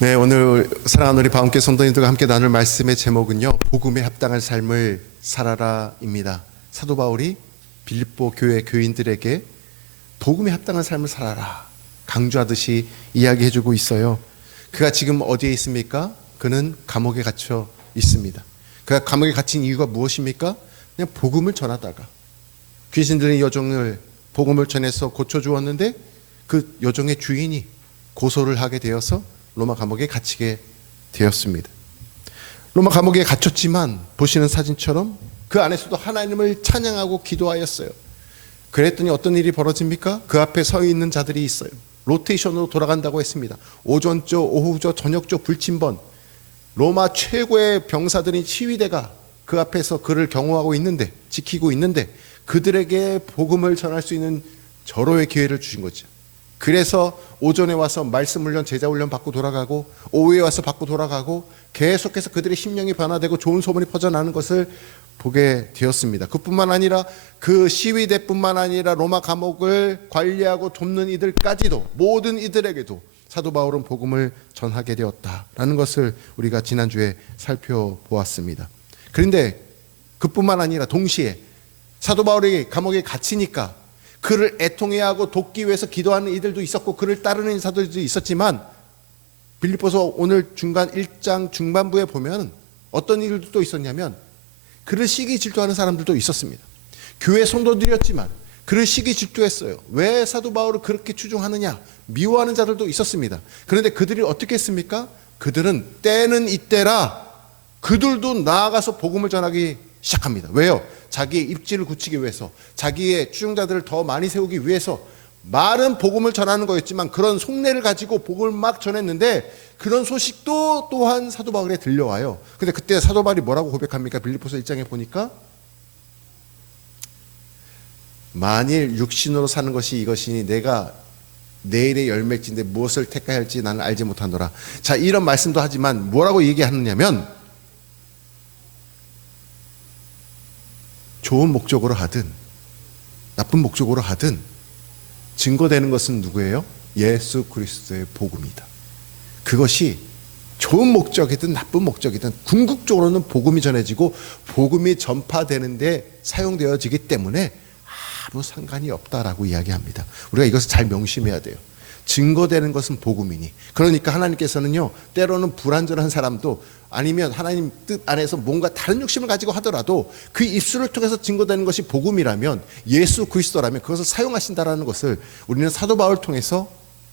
네, 오늘 사랑하는 우리 바움교회 성도님들과 함께 나눌 말씀의 제목은요, 복음에 합당한 삶을 살아라입니다. 사도 바울이 빌립보 교회 교인들에게 복음에 합당한 삶을 살아라 강조하듯이 이야기해주고 있어요. 그가 지금 어디에 있습니까? 그는 감옥에 갇혀 있습니다. 그가 감옥에 갇힌 이유가 무엇입니까? 그냥 복음을 전하다가 귀신 들린 여종을 복음을 전해서 고쳐주었는데 그 여종의 주인이 고소를 하게 되어서 로마 감옥에 갇히게 되었습니다. 로마 감옥에 갇혔지만 보시는 사진처럼 그 안에서도 하나님을 찬양하고 기도하였어요. 그랬더니 어떤 일이 벌어집니까? 그 앞에 서 있는 자들이 있어요. 로테이션으로 돌아간다고 했습니다. 오전조, 오후조, 저녁조, 불침번, 로마 최고의 병사들인 치위대가 그 앞에서 그를 경호하고 있는데, 지키고 있는데 그들에게 복음을 전할 수 있는 절호의 기회를 주신 거죠. 그래서 오전에 와서 말씀 훈련, 제자 훈련 받고 돌아가고, 오후에 와서 받고 돌아가고, 계속해서 그들의 심령이 변화되고 좋은 소문이 퍼져나는 것을 보게 되었습니다. 그뿐만 아니라 그 시위대뿐만 아니라 로마 감옥을 관리하고 돕는 이들까지도, 모든 이들에게도 사도 바울은 복음을 전하게 되었다라는 것을 우리가 지난주에 살펴보았습니다. 그런데 그뿐만 아니라 동시에 사도 바울이 감옥에 갇히니까 그를 애통해하고 돕기 위해서 기도하는 이들도 있었고, 그를 따르는 사도들도 있었지만, 빌립보서 오늘 중간 1장 중반부에 보면 어떤 일들도 또 있었냐면, 그를 시기 질투하는 사람들도 있었습니다. 교회 성도들이었지만 그를 시기 질투했어요. 왜 사도 바울을 그렇게 추종하느냐, 미워하는 자들도 있었습니다. 그런데 그들이 어떻게 했습니까? 그들은 때는 이때라 그들도 나아가서 복음을 전하기 시작합니다. 왜요? 자기의 입지를 굳히기 위해서, 자기의 추종자들을 더 많이 세우기 위해서 말은 복음을 전하는 거였지만 그런 속내를 가지고 복음을 막 전했는데, 그런 소식도 또한 사도 바울에 들려와요. 근데 그때 사도 바울이 뭐라고 고백합니까? 빌립보서 1장에 보니까 만일 육신으로 사는 것이 이것이니 내가 내일의 열매일진데 무엇을 택해야 할지 나는 알지 못하노라. 자, 이런 말씀도 하지만 뭐라고 얘기하느냐면, 좋은 목적으로 하든 나쁜 목적으로 하든 증거되는 것은 누구예요? 예수 그리스도의 복음이다. 그것이 좋은 목적이든 나쁜 목적이든 궁극적으로는 복음이 전해지고 복음이 전파되는데 사용되어지기 때문에 아무 상관이 없다라고 이야기합니다. 우리가 이것을 잘 명심해야 돼요. 증거되는 것은 복음이니. 그러니까 하나님께서는요, 때로는 불완전한 사람도, 아니면 하나님 뜻 안에서 뭔가 다른 욕심을 가지고 하더라도 그 입술을 통해서 증거되는 것이 복음이라면, 예수 그리스도라면 그것을 사용하신다라는 것을 우리는 사도 바울을 통해서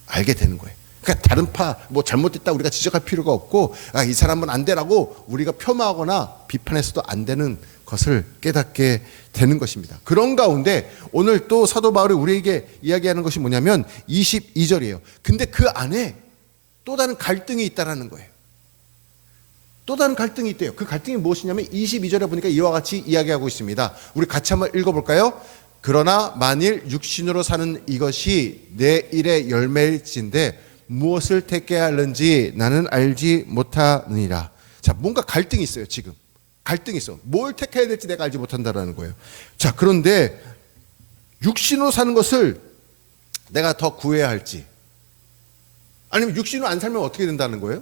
알게 되는 거예요. 그러니까 다른 뭐 잘못됐다 우리가 지적할 필요가 없고, 이 사람은 안 되라고 우리가 폄하하거나 비판해서도 안 되는 것을 깨닫게 되는 것입니다. 그런 가운데 오늘 또 사도 바울이 우리에게 이야기하는 것이 뭐냐면 22절이에요. 근데 그 안에 또 다른 갈등이 있다라는 거예요. 또 다른 갈등이 있대요. 그 갈등이 무엇이냐면 22절에 보니까 이와 같이 이야기하고 있습니다. 우리 같이 한번 읽어볼까요? 그러나 만일 육신으로 사는 이것이 내 일의 열매일진데 무엇을 택해야 하는지 나는 알지 못하느니라. 자, 뭔가 갈등이 있어요. 지금 갈등이 있어. 뭘 택해야 될지 내가 알지 못한다라는 거예요. 자, 그런데 육신으로 사는 것을 내가 더 구해야 할지, 아니면 육신으로 안 살면 어떻게 된다는 거예요?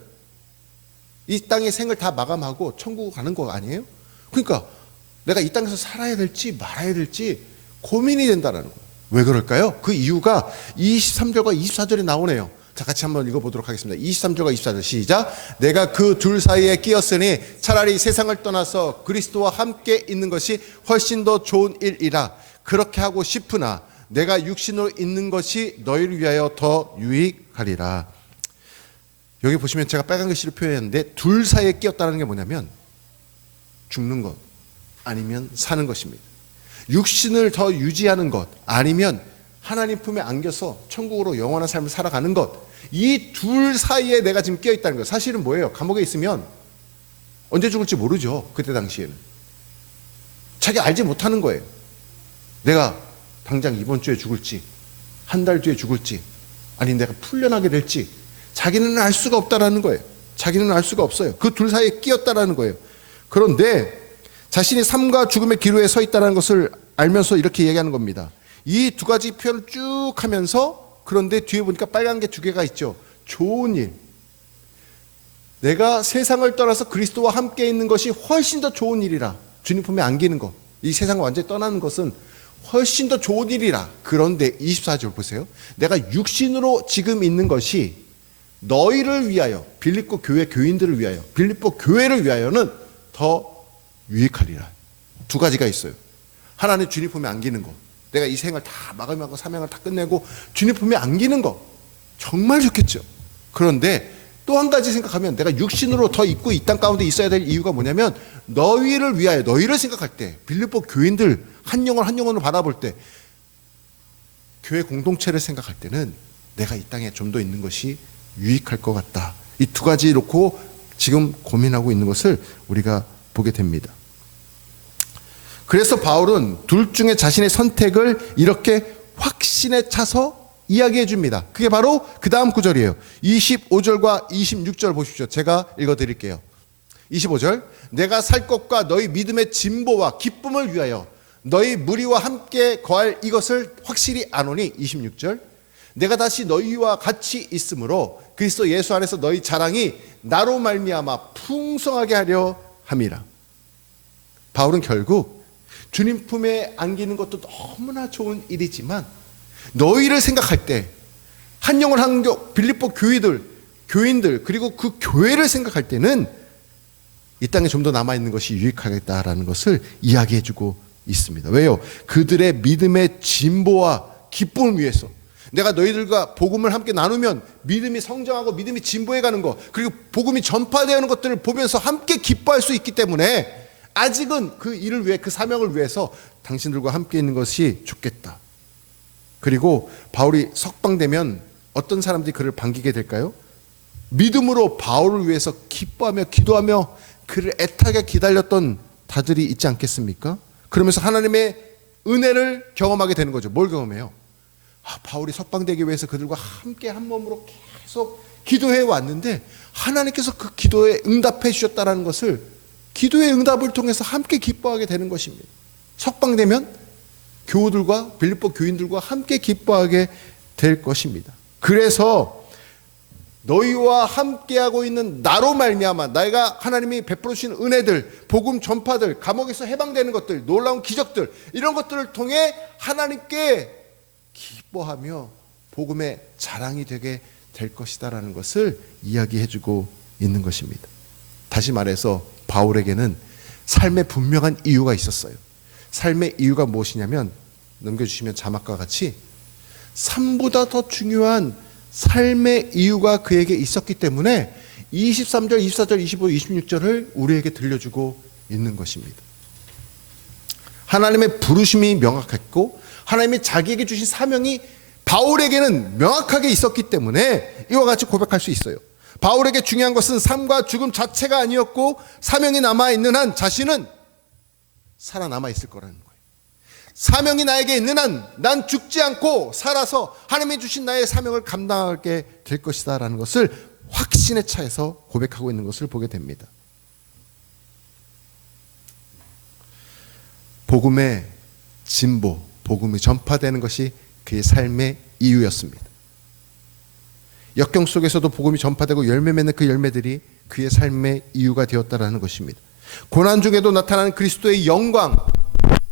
이 땅의 생을 다 마감하고 천국 가는 거 아니에요? 그러니까 내가 이 땅에서 살아야 될지 말아야 될지 고민이 된다는 거예요. 왜 그럴까요? 그 이유가 23절과 24절에 나오네요. 자, 같이 한번 읽어보도록 하겠습니다. 23절과 24절 시작. 내가 그 둘 사이에 끼었으니 차라리 세상을 떠나서 그리스도와 함께 있는 것이 훨씬 더 좋은 일이라. 그렇게 하고 싶으나 내가 육신으로 있는 것이 너희를 위하여 더 유익하리라. 여기 보시면 제가 빨간 글씨로 표현했는데, 둘 사이에 끼었다는 게 뭐냐면 죽는 것 아니면 사는 것입니다. 육신을 더 유지하는 것 아니면 하나님 품에 안겨서 천국으로 영원한 삶을 살아가는 것, 이 둘 사이에 내가 지금 끼어있다는 거예요. 사실은 뭐예요? 감옥에 있으면 언제 죽을지 모르죠. 그때 당시에는 자기 알지 못하는 거예요. 내가 당장 이번 주에 죽을지, 한 달 뒤에 죽을지, 아니 내가 풀려나게 될지 자기는 알 수가 없다라는 거예요. 자기는 알 수가 없어요. 그 둘 사이에 끼었다라는 거예요. 그런데 자신이 삶과 죽음의 기로에 서 있다는 것을 알면서 이렇게 얘기하는 겁니다. 이 두 가지 표현을 쭉 하면서, 그런데 뒤에 보니까 빨간 게 두 개가 있죠. 좋은 일, 내가 세상을 떠나서 그리스도와 함께 있는 것이 훨씬 더 좋은 일이라. 주님 품에 안기는 것, 이 세상을 완전히 떠나는 것은 훨씬 더 좋은 일이라. 그런데 24절 보세요. 내가 육신으로 지금 있는 것이 너희를 위하여, 빌립보 교회 교인들을 위하여, 빌립보 교회를 위하여는 더 유익하리라. 두 가지가 있어요. 하나는 주님 품에 안기는 것, 내가 이 생을 다 마감하고 사명을 다 끝내고 주님 품에 안기는 것 정말 좋겠죠. 그런데 또 한 가지 생각하면, 내가 육신으로 더 있고 이 땅 가운데 있어야 될 이유가 뭐냐면, 너희를 위하여, 너희를 생각할 때, 빌립보 교인들 한 영혼 한 영혼을 바라볼 때, 교회 공동체를 생각할 때는 내가 이 땅에 좀 더 있는 것이 유익할 것 같다. 이 두 가지 놓고 지금 고민하고 있는 것을 우리가 보게 됩니다. 그래서 바울은 둘 중에 자신의 선택을 이렇게 확신에 차서 이야기해 줍니다. 그게 바로 그 다음 구절이에요. 25절과 26절 보십시오. 제가 읽어드릴게요. 25절, 내가 살 것과 너희 믿음의 진보와 기쁨을 위하여 너희 무리와 함께 거할 이것을 확실히 아노니. 26절, 내가 다시 너희와 같이 있으므로 그리스도 예수 안에서 너희 자랑이 나로 말미암아 풍성하게 하려 함이라. 바울은 결국 주님 품에 안기는 것도 너무나 좋은 일이지만, 너희를 생각할 때, 한 영혼 한 교, 빌립보 교인들 그리고 그 교회를 생각할 때는 이 땅에 좀 더 남아있는 것이 유익하겠다라는 것을 이야기해주고 있습니다. 왜요? 그들의 믿음의 진보와 기쁨을 위해서, 내가 너희들과 복음을 함께 나누면 믿음이 성장하고 믿음이 진보해가는 것, 그리고 복음이 전파되는 것들을 보면서 함께 기뻐할 수 있기 때문에 아직은 그 일을 위해, 그 사명을 위해서 당신들과 함께 있는 것이 좋겠다. 그리고 바울이 석방되면 어떤 사람들이 그를 반기게 될까요? 믿음으로 바울을 위해서 기뻐하며 기도하며 그를 애타게 기다렸던 다들이 있지 않겠습니까? 그러면서 하나님의 은혜를 경험하게 되는 거죠. 뭘 경험해요? 바울이 석방되기 위해서 그들과 함께 한 몸으로 계속 기도해 왔는데 하나님께서 그 기도에 응답해 주셨다는 것을, 기도의 응답을 통해서 함께 기뻐하게 되는 것입니다. 석방되면 교우들과 빌립보 교인들과 함께 기뻐하게 될 것입니다. 그래서 너희와 함께하고 있는 나로 말미암아, 내가 하나님이 베풀어 주신 은혜들, 복음 전파들, 감옥에서 해방되는 것들, 놀라운 기적들, 이런 것들을 통해 하나님께 기뻐하며 복음의 자랑이 되게 될 것이다라는 것을 이야기해주고 있는 것입니다. 다시 말해서 바울에게는 삶의 분명한 이유가 있었어요. 삶의 이유가 무엇이냐면, 넘겨주시면 자막과 같이, 삶보다 더 중요한 삶의 이유가 그에게 있었기 때문에 23절, 24절, 25, 26절을 우리에게 들려주고 있는 것입니다. 하나님의 부르심이 명확했고 하나님이 자기에게 주신 사명이 바울에게는 명확하게 있었기 때문에 이와 같이 고백할 수 있어요. 바울에게 중요한 것은 삶과 죽음 자체가 아니었고, 사명이 남아있는 한 자신은 살아남아 있을 거라는 거예요. 사명이 나에게 있는 한 난 죽지 않고 살아서 하나님이 주신 나의 사명을 감당하게 될 것이다 라는 것을 확신에 차에서 고백하고 있는 것을 보게 됩니다. 복음의 진보, 복음이 전파되는 것이 그의 삶의 이유였습니다. 역경 속에서도 복음이 전파되고 열매 맺는 그 열매들이 그의 삶의 이유가 되었다라는 것입니다. 고난 중에도 나타나는 그리스도의 영광,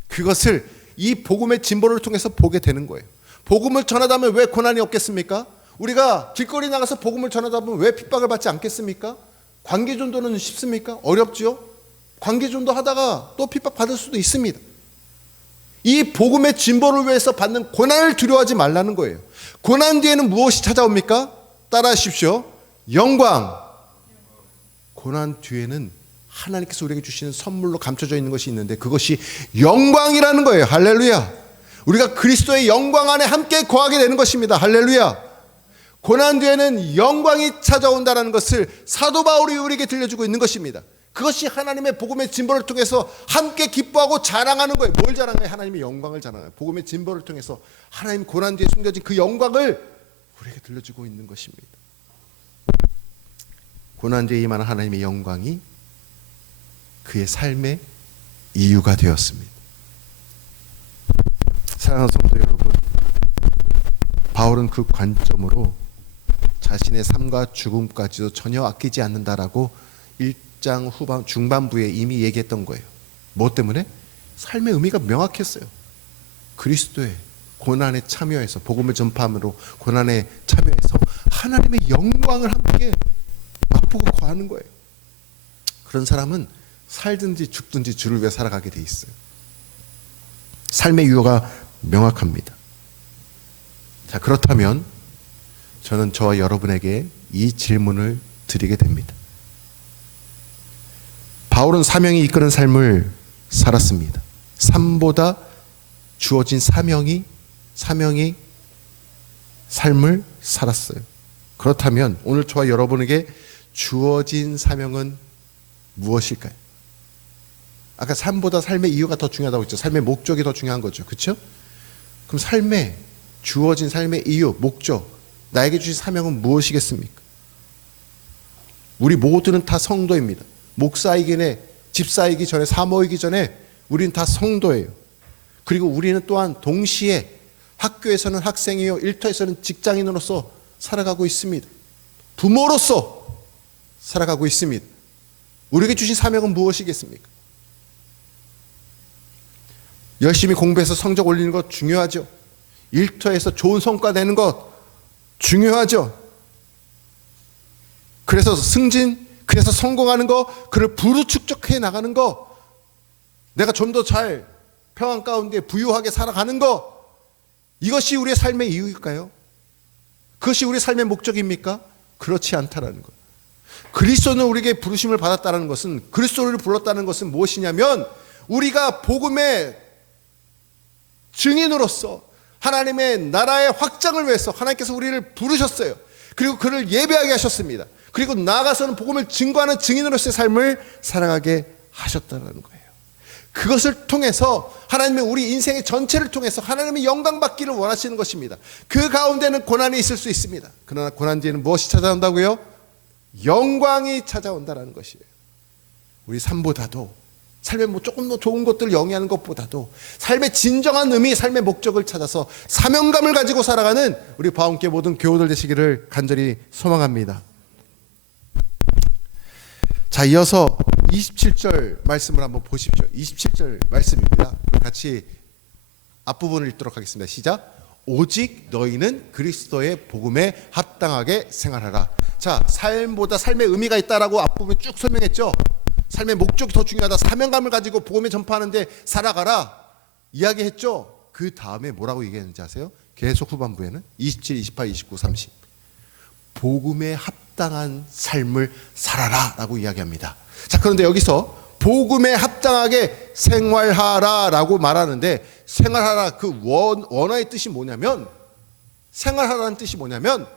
그것을 이 복음의 진보를 통해서 보게 되는 거예요. 복음을 전하다 보면 왜 고난이 없겠습니까? 우리가 길거리 나가서 복음을 전하다 보면 왜 핍박을 받지 않겠습니까? 관계전도는 쉽습니까? 어렵죠. 관계전도 하다가 또 핍박 받을 수도 있습니다. 이 복음의 진보를 위해서 받는 고난을 두려워하지 말라는 거예요. 고난 뒤에는 무엇이 찾아옵니까? 따라하십시오. 영광. 고난 뒤에는 하나님께서 우리에게 주시는 선물로 감춰져 있는 것이 있는데, 그것이 영광이라는 거예요. 할렐루야. 우리가 그리스도의 영광 안에 함께 거하게 되는 것입니다. 할렐루야. 고난 뒤에는 영광이 찾아온다는 것을 사도 바울이 우리에게 들려주고 있는 것입니다. 그것이 하나님의 복음의 진보를 통해서 함께 기뻐하고 자랑하는 거예요. 뭘 자랑해요? 하나님의 영광을 자랑해요. 복음의 진보를 통해서 하나님 고난 뒤에 숨겨진 그 영광을 우리에게 들려주고 있는 것입니다. 고난 뒤에 임하는 하나님의 영광이 그의 삶의 이유가 되었습니다. 사랑하는 성도 여러분, 바울은 그 관점으로 자신의 삶과 죽음까지도 전혀 아끼지 않는다라고 1장 중반부에 이미 얘기했던 거예요. 뭐 때문에? 삶의 의미가 명확했어요. 그리스도의 고난에 참여해서, 복음을 전파함으로 고난에 참여해서 하나님의 영광을 함께 맛보고 거하는 거예요. 그런 사람은 살든지 죽든지 주를 위해 살아가게 돼 있어요. 삶의 유효가 명확합니다. 자, 그렇다면 저는 저와 여러분에게 이 질문을 드리게 됩니다. 바울은 사명이 이끄는 삶을 살았습니다. 삶보다 주어진 사명이 삶을 살았어요. 그렇다면 오늘 저와 여러분에게 주어진 사명은 무엇일까요? 아까 삶보다 삶의 이유가 더 중요하다고 했죠. 삶의 목적이 더 중요한 거죠. 그렇죠? 그럼 삶에 주어진 삶의 이유, 목적, 나에게 주신 사명은 무엇이겠습니까? 우리 모두는 다 성도입니다. 목사이기 전에, 집사이기 전에, 사모이기 전에 우리는 다 성도예요. 그리고 우리는 또한 동시에 학교에서는 학생이요, 일터에서는 직장인으로서 살아가고 있습니다. 부모로서 살아가고 있습니다. 우리에게 주신 사명은 무엇이겠습니까? 열심히 공부해서 성적 올리는 것 중요하죠. 일터에서 좋은 성과 내는 것 중요하죠. 그래서 승진, 그래서 성공하는 거, 그를 부르축적해 나가는 거, 내가 좀 더 잘 평안 가운데 부유하게 살아가는 거, 이것이 우리의 삶의 이유일까요? 그것이 우리의 삶의 목적입니까? 그렇지 않다라는 거예요. 그리스도는 우리에게 부르심을 받았다는 것은, 그리스도를 불렀다는 것은 무엇이냐면, 우리가 복음의 증인으로서 하나님의 나라의 확장을 위해서 하나님께서 우리를 부르셨어요. 그리고 그를 예배하게 하셨습니다. 그리고 나아가서는 복음을 증거하는 증인으로서의 삶을 살아가게 하셨다는 거예요. 그것을 통해서 하나님의 우리 인생의 전체를 통해서 하나님의 영광 받기를 원하시는 것입니다. 그 가운데는 고난이 있을 수 있습니다. 그러나 고난 뒤에는 무엇이 찾아온다고요? 영광이 찾아온다는 것이에요. 우리 삶보다도, 삶의 조금 더 좋은 것들을 영위하는 것보다도 삶의 진정한 의미, 삶의 목적을 찾아서 사명감을 가지고 살아가는 우리 바움교회 모든 교우들 되시기를 간절히 소망합니다. 자, 이어서 27절 말씀을 한번 보십시오. 27절 말씀입니다. 같이 앞부분을 읽도록 하겠습니다. 시작. 오직 너희는 그리스도의 복음에 합당하게 생활하라. 자, 삶보다 삶의 의미가 있다라고 앞부분에 쭉 설명했죠. 삶의 목적이 더 중요하다. 사명감을 가지고 복음을 전파하는데 살아가라 이야기했죠. 그 다음에 뭐라고 얘기했는지 아세요? 계속 후반부에는 27, 28, 29, 30 복음에 합당한 삶을 살아라 라고 이야기합니다. 자, 그런데 여기서 복음에 합당하게 생활하라 라고 말하는데, 생활하라 그 원어의 뜻이 뭐냐면, 생활하라는 뜻이 뭐냐면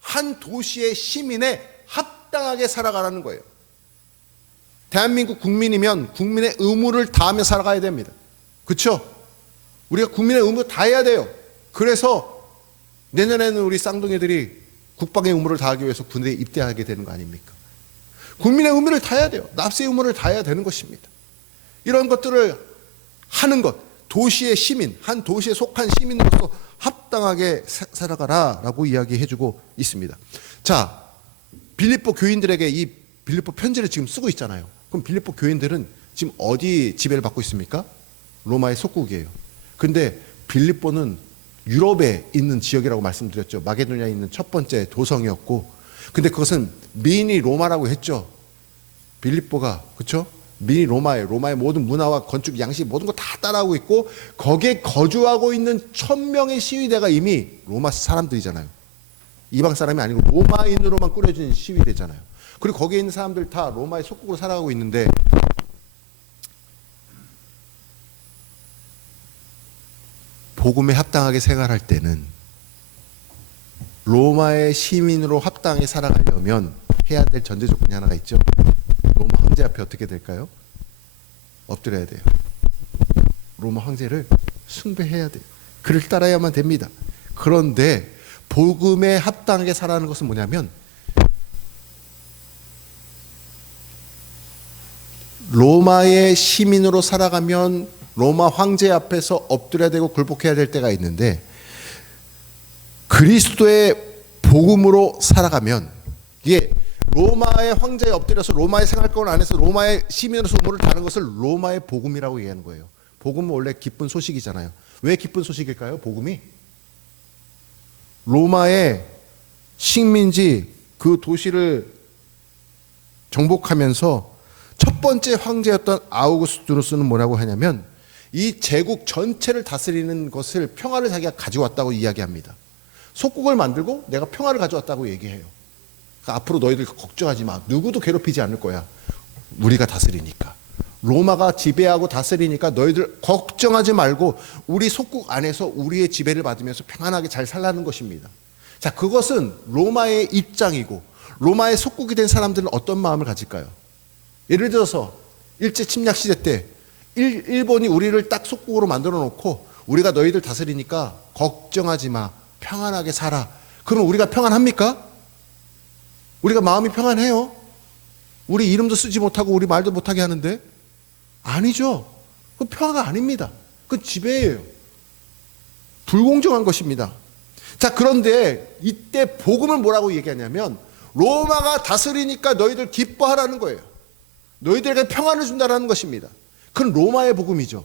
한 도시의 시민에 합당하게 살아가라는 거예요. 대한민국 국민이면 국민의 의무를 다하며 살아가야 됩니다. 그렇죠? 우리가 국민의 의무 다 해야 돼요. 그래서 내년에는 우리 쌍둥이들이 국방의 의무를 다하기 위해서 군대에 입대하게 되는 거 아닙니까? 국민의 의무를 다해야 돼요. 납세 의무를 다해야 되는 것입니다. 이런 것들을 하는 것, 도시의 시민, 한 도시에 속한 시민으로서 합당하게 살아가라라고 이야기해주고 있습니다. 자, 빌립보 교인들에게 이 빌립보 편지를 지금 쓰고 있잖아요. 그럼 빌립보 교인들은 지금 어디 지배를 받고 있습니까? 로마의 속국이에요. 근데 빌립보는 유럽에 있는 지역이라고 말씀드렸죠. 마게도니아에 있는 첫 번째 도성이었고, 근데 그것은 미니 로마라고 했죠. 빌립보가, 그렇죠? 미니 로마예요. 로마의 모든 문화와 건축 양식 모든 거 다 따라하고 있고, 거기에 거주하고 있는 1000명의 시위대가 이미 로마 사람들이잖아요. 이방 사람이 아니고 로마인으로만 꾸려진 시위대잖아요. 그리고 거기에 있는 사람들 다 로마의 속국으로 살아가고 있는데, 복음에 합당하게 생활할 때는 로마의 시민으로 합당하게 살아가려면 해야 될 전제 조건이 하나가 있죠. 로마 황제 앞에 어떻게 될까요? 엎드려야 돼요. 로마 황제를 숭배해야 돼요. 그를 따라야만 됩니다. 그런데 복음에 합당하게 살아가는 것은 뭐냐면, 로마의 시민으로 살아가면 로마 황제 앞에서 엎드려야 되고 굴복해야 될 때가 있는데, 그리스도의 복음으로 살아가면, 이게 로마의 황제에 엎드려서 로마의 생활권 안에서 로마의 시민으로서 의무를 다하는 것을 로마의 복음이라고 얘기하는 거예요. 복음은 원래 기쁜 소식이잖아요. 왜 기쁜 소식일까요? 복음이 로마의 식민지 그 도시를 정복하면서 첫 번째 황제였던 아우구스투누스는 뭐라고 하냐면 이 제국 전체를 다스리는 것을, 평화를 자기가 가져왔다고 이야기합니다. 속국을 만들고 내가 평화를 가져왔다고 얘기해요. 그러니까 앞으로 너희들 걱정하지 마. 누구도 괴롭히지 않을 거야. 우리가 다스리니까. 로마가 지배하고 다스리니까 너희들 걱정하지 말고 우리 속국 안에서 우리의 지배를 받으면서 평안하게 잘 살라는 것입니다. 자, 그것은 로마의 입장이고, 로마의 속국이 된 사람들은 어떤 마음을 가질까요? 예를 들어서 일제 침략 시대 때 일본이 우리를 딱 속국으로 만들어 놓고 우리가 너희들 다스리니까 걱정하지 마, 평안하게 살아. 그럼 우리가 평안합니까? 우리가 마음이 평안해요? 우리 이름도 쓰지 못하고 우리 말도 못하게 하는데? 아니죠. 그건 평화가 아닙니다. 그건 지배예요. 불공정한 것입니다. 자, 그런데 이때 복음을 뭐라고 얘기하냐면 로마가 다스리니까 너희들 기뻐하라는 거예요. 너희들에게 평안을 준다는 것입니다. 그건 로마의 복음이죠.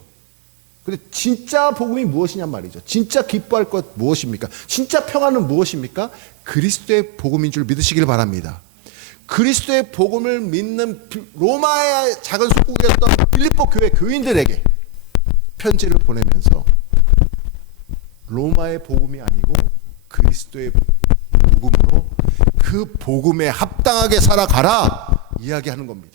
근데 진짜 복음이 무엇이냔 말이죠. 진짜 기뻐할 것 무엇입니까? 진짜 평안은 무엇입니까? 그리스도의 복음인 줄 믿으시길 바랍니다. 그리스도의 복음을 믿는 로마의 작은 속국이었던 빌립보 교회 교인들에게 편지를 보내면서 로마의 복음이 아니고 그리스도의 복음으로 그 복음에 합당하게 살아가라 이야기하는 겁니다.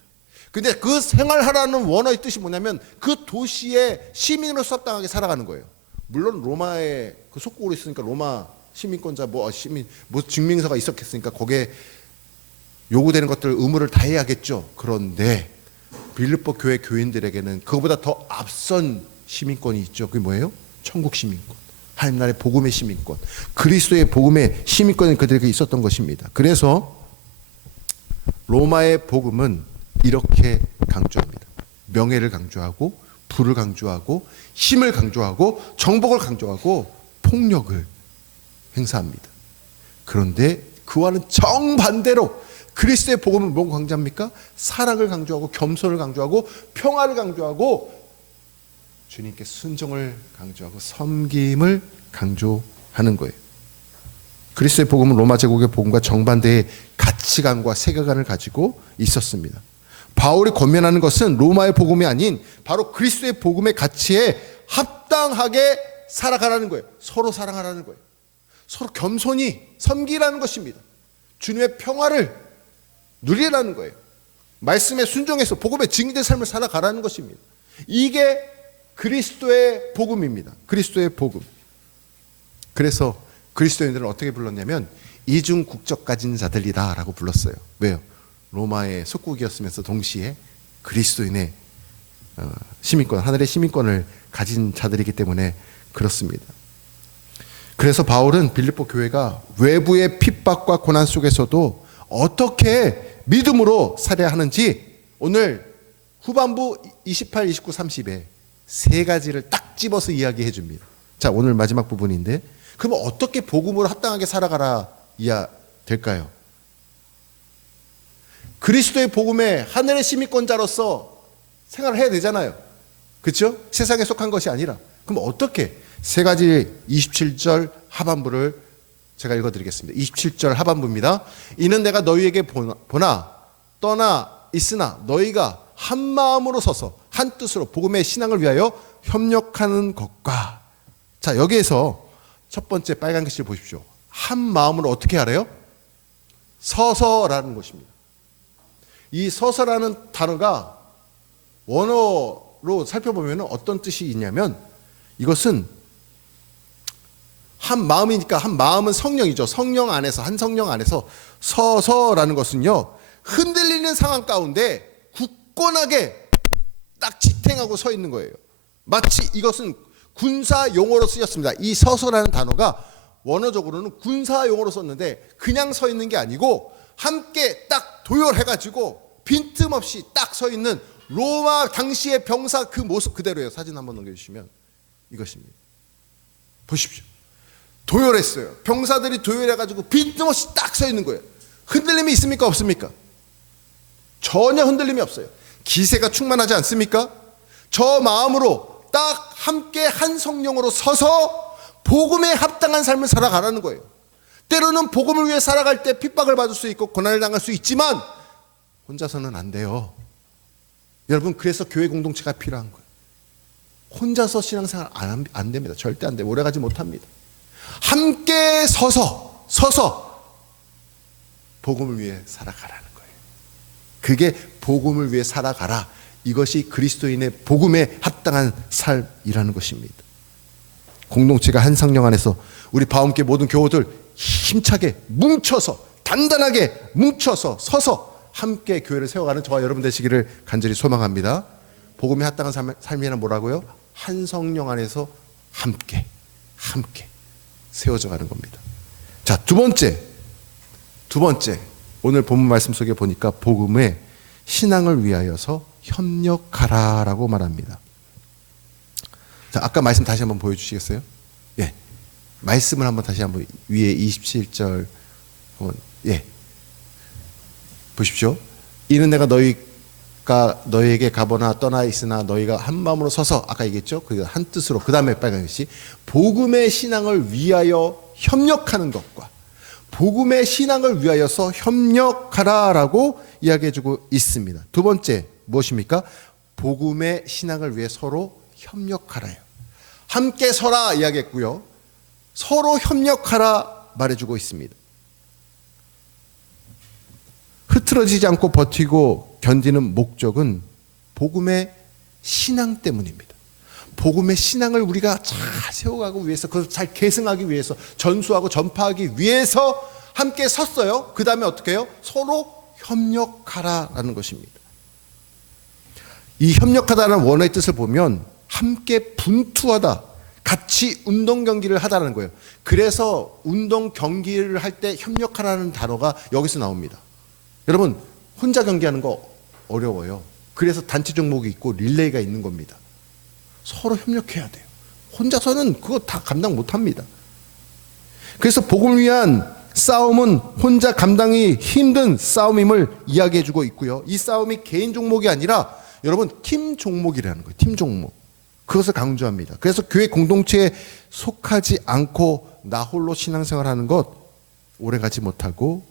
근데 그 생활하라는 원어의 뜻이 뭐냐면 그 도시의 시민으로서 합당하게 살아가는 거예요. 물론 로마의 그 속국으로 있으니까 로마 시민권자 시민 증명서가 있었겠으니까 거기에 요구되는 것들 의무를 다해야겠죠. 그런데 빌립보 교회 교인들에게는 그거보다 더 앞선 시민권이 있죠. 그게 뭐예요? 천국 시민권, 하나님 나라의 복음의 시민권, 그리스도의 복음의 시민권이 그들에게 있었던 것입니다. 그래서 로마의 복음은 이렇게 강조합니다. 명예를 강조하고, 부를 강조하고, 힘을 강조하고, 정복을 강조하고, 폭력을 행사합니다. 그런데 그와는 정반대로 그리스도의 복음은 뭔 강조합니까? 사랑을 강조하고, 겸손을 강조하고, 평화를 강조하고, 주님께 순종을 강조하고, 섬김을 강조하는 거예요. 그리스도의 복음은 로마 제국의 복음과 정반대의 가치관과 세계관을 가지고 있었습니다. 바울이 권면하는 것은 로마의 복음이 아닌 바로 그리스도의 복음의 가치에 합당하게 살아가라는 거예요. 서로 사랑하라는 거예요. 서로 겸손히 섬기라는 것입니다. 주님의 평화를 누리라는 거예요. 말씀에 순종해서 복음의 증인된 삶을 살아가라는 것입니다. 이게 그리스도의 복음입니다. 그리스도의 복음. 그래서 그리스도인들은 어떻게 불렀냐면 이중 국적 가진 자들이다 라고 불렀어요. 왜요? 로마의 속국이었으면서 동시에 그리스도인의 시민권, 하늘의 시민권을 가진 자들이기 때문에 그렇습니다. 그래서 바울은 빌립보 교회가 외부의 핍박과 고난 속에서도 어떻게 믿음으로 살아야 하는지 오늘 후반부 28, 29, 30에 세 가지를 딱 집어서 이야기해 줍니다. 자, 오늘 마지막 부분인데 그러면 어떻게 복음으로 합당하게 살아가라 이야 될까요? 그리스도의 복음에 하늘의 시민권자로서 생활을 해야 되잖아요. 그렇죠? 세상에 속한 것이 아니라. 그럼 어떻게? 세 가지 27절 하반부를 제가 읽어드리겠습니다. 27절 하반부입니다. 이는 내가 너희에게 보나 떠나 있으나 너희가 한 마음으로 서서 한 뜻으로 복음의 신앙을 위하여 협력하는 것과. 자, 여기에서 첫 번째 빨간 글씨를 보십시오. 한 마음으로 어떻게 하래요? 서서라는 것입니다. 이 서서라는 단어가 원어로 살펴보면 어떤 뜻이 있냐면 이것은 한 마음이니까 한 마음은 성령이죠. 성령 안에서, 한 성령 안에서 서서라는 것은요, 흔들리는 상황 가운데 굳건하게 딱 지탱하고 서 있는 거예요. 마치 이것은 군사 용어로 쓰였습니다. 이 서서라는 단어가 원어적으로는 군사 용어로 썼는데 그냥 서 있는 게 아니고 함께 딱 도열해가지고 빈틈없이 딱 서 있는 로마 당시의 병사 그 모습 그대로예요. 사진 한번 넘겨주시면 이것입니다. 보십시오. 도열했어요. 병사들이 도열해가지고 빈틈없이 딱 서 있는 거예요. 흔들림이 있습니까? 없습니까? 전혀 흔들림이 없어요. 기세가 충만하지 않습니까? 저 마음으로 딱 함께 한 성령으로 서서 복음에 합당한 삶을 살아가라는 거예요. 때로는 복음을 위해 살아갈 때 핍박을 받을 수 있고 고난을 당할 수 있지만 혼자서는 안 돼요. 여러분, 그래서 교회 공동체가 필요한 거예요. 혼자서 신앙생활 안 됩니다. 절대 안 돼요. 오래가지 못합니다. 함께 서서 복음을 위해 살아가라는 거예요. 그게 복음을 위해 살아가라. 이것이 그리스도인의 복음에 합당한 삶이라는 것입니다. 공동체가 한 성령 안에서 우리 바움교회 모든 교우들 힘차게 뭉쳐서 단단하게 뭉쳐서 서서 함께 교회를 세워가는 저와 여러분 되시기를 간절히 소망합니다. 복음에 합당한 삶이란 뭐라고요? 한 성령 안에서 함께 세워져 가는 겁니다. 자, 두 번째 오늘 본문 말씀 속에 보니까 복음의 신앙을 위하여서 협력하라라고 말합니다. 자, 아까 말씀 다시 한번 보여주시겠어요? 예, 말씀을 한번 다시 한번 위에 27절 한번 보십시오. 이는 내가 너희에게 가보나 떠나 있으나 너희가 한 마음으로 서서 아까 얘기했죠. 그 한 뜻으로 그 다음에 빨간 글씨 복음의 신앙을 위하여 협력하는 것과 복음의 신앙을 위하여서 협력하라라고 이야기해주고 있습니다. 두 번째 무엇입니까? 복음의 신앙을 위해 서로 협력하라요. 함께 서라 이야기했고요. 서로 협력하라 말해주고 있습니다. 흐트러지지 않고 버티고 견디는 목적은 복음의 신앙 때문입니다. 복음의 신앙을 우리가 잘 세워가기 위해서, 그것을 잘 계승하기 위해서, 전수하고 전파하기 위해서 함께 섰어요. 그 다음에 어떻게 해요? 서로 협력하라라는 것입니다. 이 협력하다는 원어의 뜻을 보면 함께 분투하다, 같이 운동 경기를 하다는 거예요. 그래서 운동 경기를 할 때 협력하라는 단어가 여기서 나옵니다. 여러분, 혼자 경기하는 거 어려워요. 그래서 단체 종목이 있고 릴레이가 있는 겁니다. 서로 협력해야 돼요. 혼자서는 그거 다 감당 못합니다. 그래서 복음을 위한 싸움은 혼자 감당이 힘든 싸움임을 이야기해주고 있고요. 이 싸움이 개인 종목이 아니라 여러분 팀 종목이라는 거예요. 팀 종목. 그것을 강조합니다. 그래서 교회 공동체에 속하지 않고 나 홀로 신앙생활하는 것 오래가지 못하고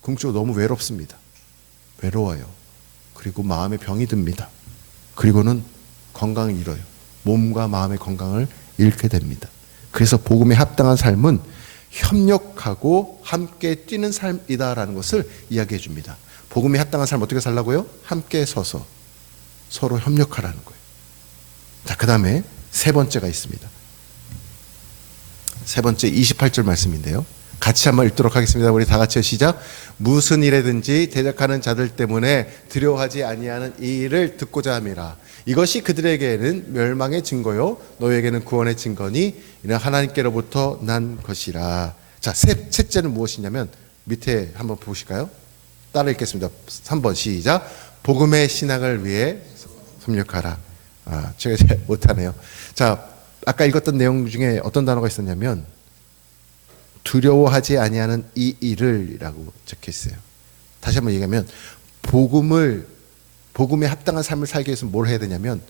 궁극적으로 너무 외롭습니다. 외로워요. 그리고 마음에 병이 듭니다. 그리고는 건강을 잃어요. 몸과 마음의 건강을 잃게 됩니다. 그래서 복음에 합당한 삶은 협력하고 함께 뛰는 삶이다라는 것을 이야기해 줍니다. 복음에 합당한 삶 어떻게 살라고요? 함께 서서 서로 협력하라는 거예요. 자, 그 다음에 세 번째가 있습니다. 세 번째 28절 말씀인데요. 같이 한번 읽도록 하겠습니다. 우리 다 같이 시작. 무슨 일에든지 대적하는 자들 때문에 두려워하지 아니하는 이 일을 듣고자 함이라. 이것이 그들에게는 멸망의 증거요 너희에게는 구원의 증거니 이는 하나님께로부터 난 것이라. 자, 셋째는 무엇이냐면 밑에 한번 보실까요? 따라 읽겠습니다. 3번 시작. 복음의 신앙을 위해 협력하라. 제가 잘 못하네요. 자, 아까 읽었던 내용 중에 어떤 단어가 있었냐면 두려워하지 아니하는 이 일을이라고 적혀 있어요. 다시 한번 얘기하면 복음에 합당한 삶을 살기 위해서 뭘 해야 되냐면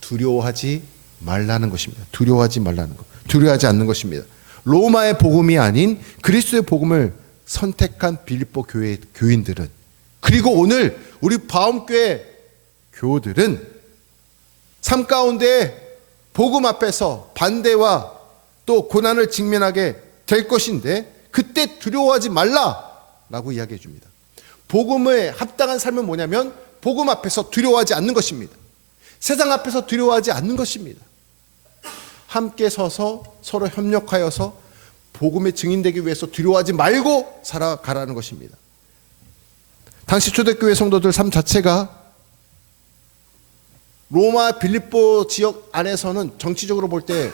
두려워하지 말라는 것입니다. 두려워하지 말라는 것. 두려워하지 않는 것입니다. 로마의 복음이 아닌 그리스도의 복음을 선택한 빌립보 교회 교인들은, 그리고 오늘 우리 바움교회 교우들은 삶 가운데 복음 앞에서 반대와 또 고난을 직면하게 될 것인데 그때 두려워하지 말라라고 이야기해 줍니다. 복음에 합당한 삶은 뭐냐면 복음 앞에서 두려워하지 않는 것입니다. 세상 앞에서 두려워하지 않는 것입니다. 함께 서서 서로 협력하여서 복음의 증인되기 위해서 두려워하지 말고 살아가라는 것입니다. 당시 초대교회 성도들 삶 자체가 로마 빌립보 지역 안에서는 정치적으로 볼 때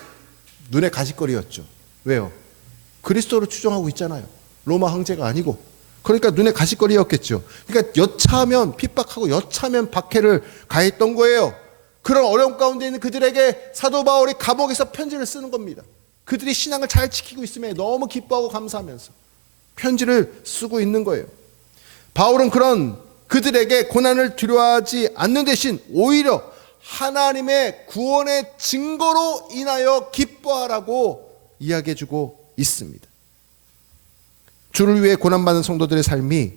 눈에 가시거리였죠. 왜요? 그리스도를 추종하고 있잖아요. 로마 황제가 아니고. 그러니까 눈에 가시거리였겠죠. 그러니까 여차하면 핍박하고 여차하면 박해를 가했던 거예요. 그런 어려움 가운데 있는 그들에게 사도 바울이 감옥에서 편지를 쓰는 겁니다. 그들이 신앙을 잘 지키고 있음에 너무 기뻐하고 감사하면서 편지를 쓰고 있는 거예요. 바울은 그런 그들에게 고난을 두려워하지 않는 대신 오히려 하나님의 구원의 증거로 인하여 기뻐하라고 이야기해주고 있습니다. 주를 위해 고난받는 성도들의 삶이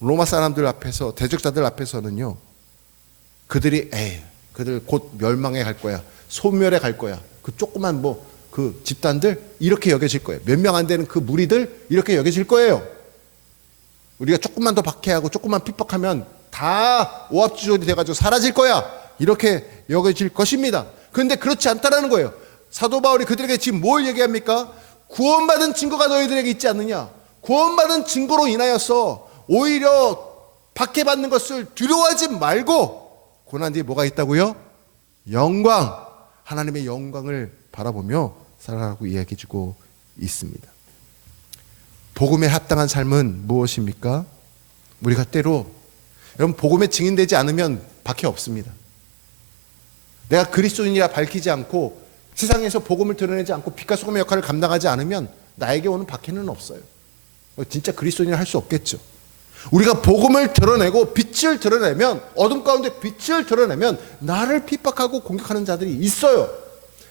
로마 사람들 앞에서, 대적자들 앞에서는요, 그들 곧 멸망해 갈 거야, 소멸해 갈 거야, 그 조그만 그 집단들 이렇게 여겨질 거예요. 몇 명 안 되는 그 무리들 이렇게 여겨질 거예요. 우리가 조금만 더 박해하고 조금만 핍박하면 다 오합지졸이 돼가지고 사라질 거야, 이렇게 여겨질 것입니다. 그런데 그렇지 않다라는 거예요. 사도 바울이 그들에게 지금 뭘 얘기합니까? 구원받은 증거가 너희들에게 있지 않느냐. 구원받은 증거로 인하여서 오히려 박해받는 것을 두려워하지 말고 고난 뒤에 뭐가 있다고요? 영광, 하나님의 영광을 바라보며 살아가라고 이야기해주고 있습니다. 복음에 합당한 삶은 무엇입니까? 우리가 때로, 여러분, 복음에 증인되지 않으면 박해 없습니다. 내가 그리스도인이라 밝히지 않고 세상에서 복음을 드러내지 않고 빛과 소금의 역할을 감당하지 않으면 나에게 오는 박해는 없어요. 진짜 그리스도인이라 할 수 없겠죠. 우리가 복음을 드러내고 빛을 드러내면, 어둠 가운데 빛을 드러내면 나를 핍박하고 공격하는 자들이 있어요.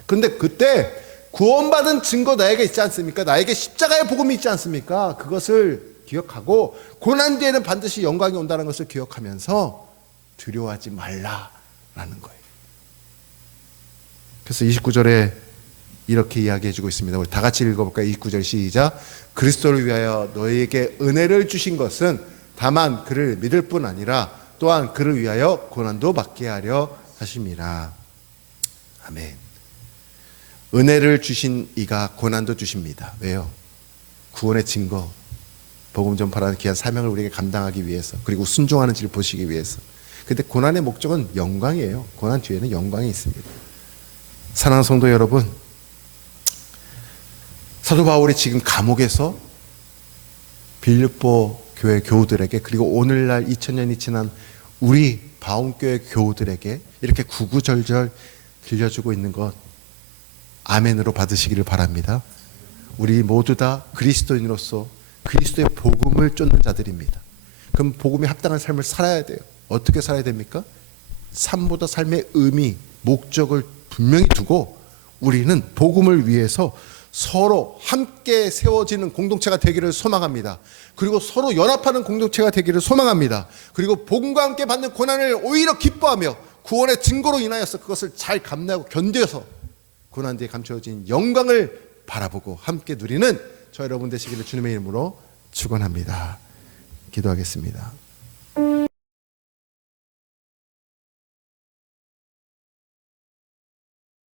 그런데 그때 구원받은 증거 나에게 있지 않습니까? 나에게 십자가의 복음이 있지 않습니까? 그것을 기억하고 고난 뒤에는 반드시 영광이 온다는 것을 기억하면서 두려워하지 말라라는 거예요. 그래서 29절에 이렇게 이야기해주고 있습니다. 우리 다 같이 읽어볼까요? 29절 시작. 그리스도를 위하여 너희에게 은혜를 주신 것은 다만 그를 믿을 뿐 아니라 또한 그를 위하여 고난도 받게 하려 하심이라. 아멘. 은혜를 주신 이가 고난도 주십니다. 왜요? 구원의 증거, 복음 전파라는 귀한 사명을 우리에게 감당하기 위해서, 그리고 순종하는지를 보시기 위해서. 근데 고난의 목적은 영광이에요. 고난 뒤에는 영광이 있습니다. 사랑하는 성도 여러분, 사도 바울이 지금 감옥에서 빌립보 교회 교우들에게, 그리고 오늘날 2000년이 지난 우리 바움교회 교우들에게 이렇게 구구절절 들려주고 있는 것, 아멘으로 받으시기를 바랍니다. 우리 모두 다 그리스도인으로서 그리스도의 복음을 쫓는 자들입니다. 그럼 복음에 합당한 삶을 살아야 돼요. 어떻게 살아야 됩니까? 삶보다 삶의 의미, 목적을 분명히 두고 우리는 복음을 위해서 서로 함께 세워지는 공동체가 되기를 소망합니다. 그리고 서로 연합하는 공동체가 되기를 소망합니다. 그리고 복음과 함께 받는 고난을 오히려 기뻐하며 구원의 증거로 인하여서 그것을 잘 감내하고 견뎌서 고난 뒤에 감춰진 영광을 바라보고 함께 누리는 저 여러분 되시기를 주님의 이름으로 축원합니다. 기도하겠습니다.